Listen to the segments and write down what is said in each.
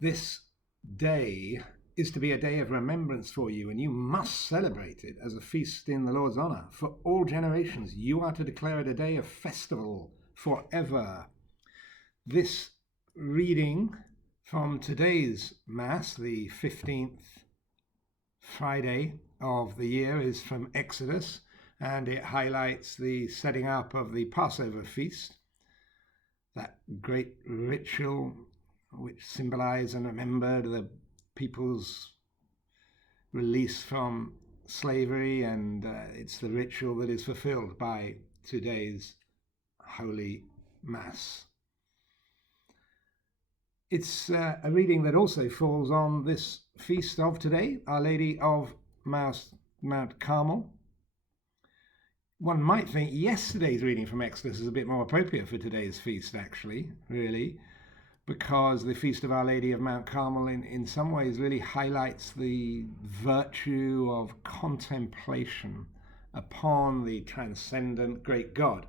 This day is to be a day of remembrance for you, and you must celebrate it as a feast in the Lord's honor. For all generations, you are to declare it a day of festival forever. This reading from today's Mass, the 15th Friday of the year, is from Exodus, and it highlights the setting up of the Passover feast, that great ritual which symbolized and remembered the people's release from slavery, and it's the ritual that is fulfilled by today's Holy Mass. It's a reading that also falls on this feast of today, Our Lady of Mount Carmel. One might think yesterday's reading from Exodus is a bit more appropriate for today's feast, actually, really, because the Feast of Our Lady of Mount Carmel in some ways really highlights the virtue of contemplation upon the transcendent great God.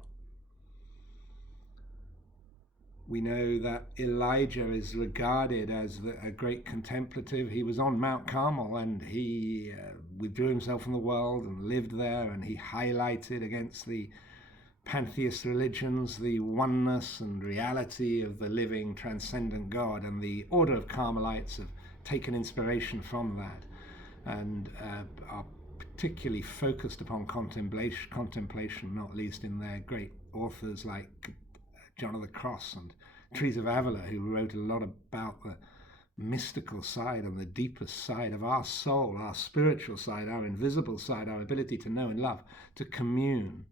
We know that Elijah is regarded as a great contemplative. He was on Mount Carmel, and he withdrew himself from the world and lived there, and he highlighted against the pantheist religions the oneness and reality of the living transcendent God, and the Order of Carmelites have taken inspiration from that and are particularly focused upon contemplation, not least in their great authors like John of the Cross and Teresa of Avila, who wrote a lot about the mystical side and the deepest side of our soul, our spiritual side, our invisible side, our ability to know and love, to commune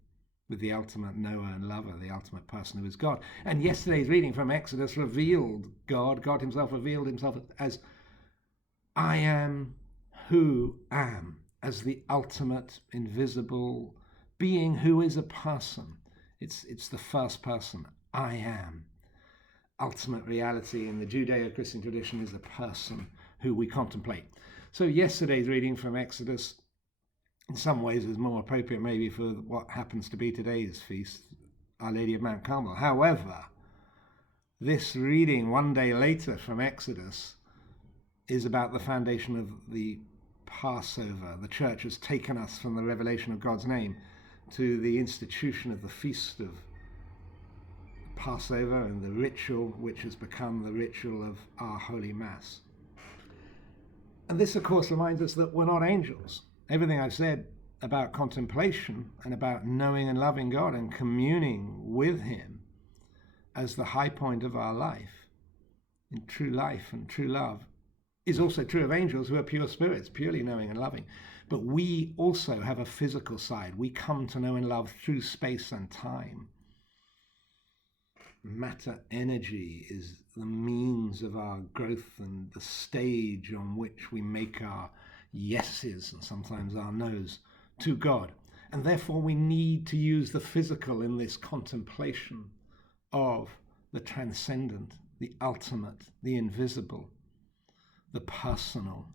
with the ultimate knower and lover, the ultimate person who is God. And yesterday's reading from Exodus revealed God. God himself revealed himself as I am who am, as the ultimate invisible being who is a person. It's the first person, I am. Ultimate reality in the Judeo-Christian tradition is a person who we contemplate. So yesterday's reading from Exodus in some ways is more appropriate maybe for what happens to be today's feast, Our Lady of Mount Carmel. However, this reading one day later from Exodus is about the foundation of the Passover. The Church has taken us from the revelation of God's name to the institution of the feast of Passover and the ritual which has become the ritual of our Holy Mass. And this, of course, reminds us that we're not angels. Everything I've said about contemplation and about knowing and loving God and communing with him as the high point of our life, in true life and true love, is also true of angels who are pure spirits, purely knowing and loving. But we also have a physical side. We come to know and love through space and time. Matter energy is the means of our growth and the stage on which we make our yeses and sometimes our no's to God. And therefore we need to use the physical in this contemplation of the transcendent, the ultimate, the invisible, the personal,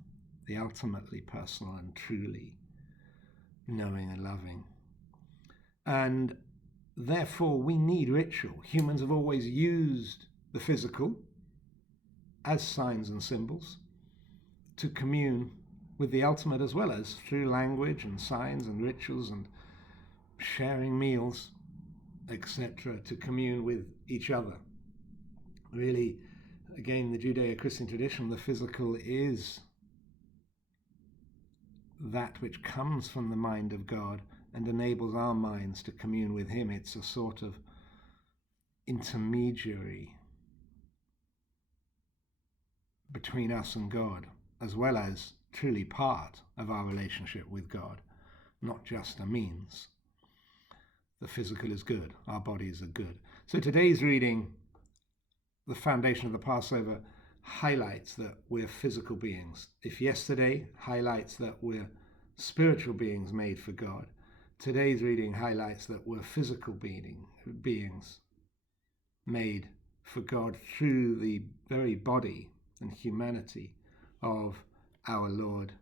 the ultimately personal and truly knowing and loving. And therefore we need ritual. Humans have always used the physical as signs and symbols to commune with the ultimate, as well as through language and signs and rituals and sharing meals, etc., to commune with each other. Really, again, the Judeo-Christian tradition, the physical is that which comes from the mind of God and enables our minds to commune with him. It's a sort of intermediary between us and God, as well as truly part of our relationship with God, not just a means. The physical is good, our bodies are good. So today's reading, the foundation of the Passover, highlights that we're physical beings. If yesterday highlights that we're spiritual beings made for God, today's reading highlights that we're physical beings made for God through the very body and humanity of our Lord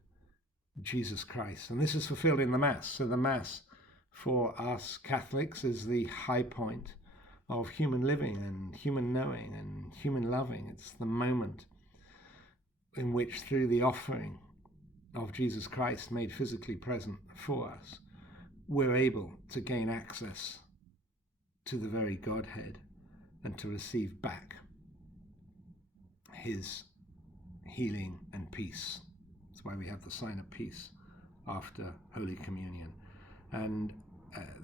Jesus Christ. And this is fulfilled in the Mass. So the Mass for us Catholics is the high point of human living and human knowing and human loving. It's the moment in which, through the offering of Jesus Christ made physically present for us, we're able to gain access to the very Godhead and to receive back his healing and peace. That's why we have the sign of peace after Holy Communion. And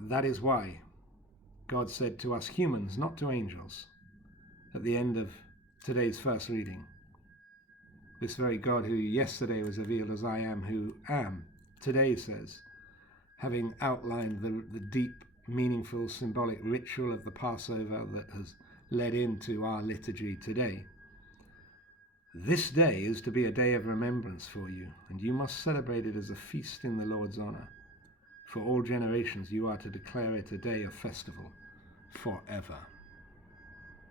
that is why God said to us humans, not to angels, at the end of today's first reading, this very God who yesterday was revealed as I am who am, today says, having outlined the deep, meaningful, symbolic ritual of the Passover that has led into our liturgy today, this day is to be a day of remembrance for you, and you must celebrate it as a feast in the Lord's honor. For all generations you are to declare it a day of festival forever.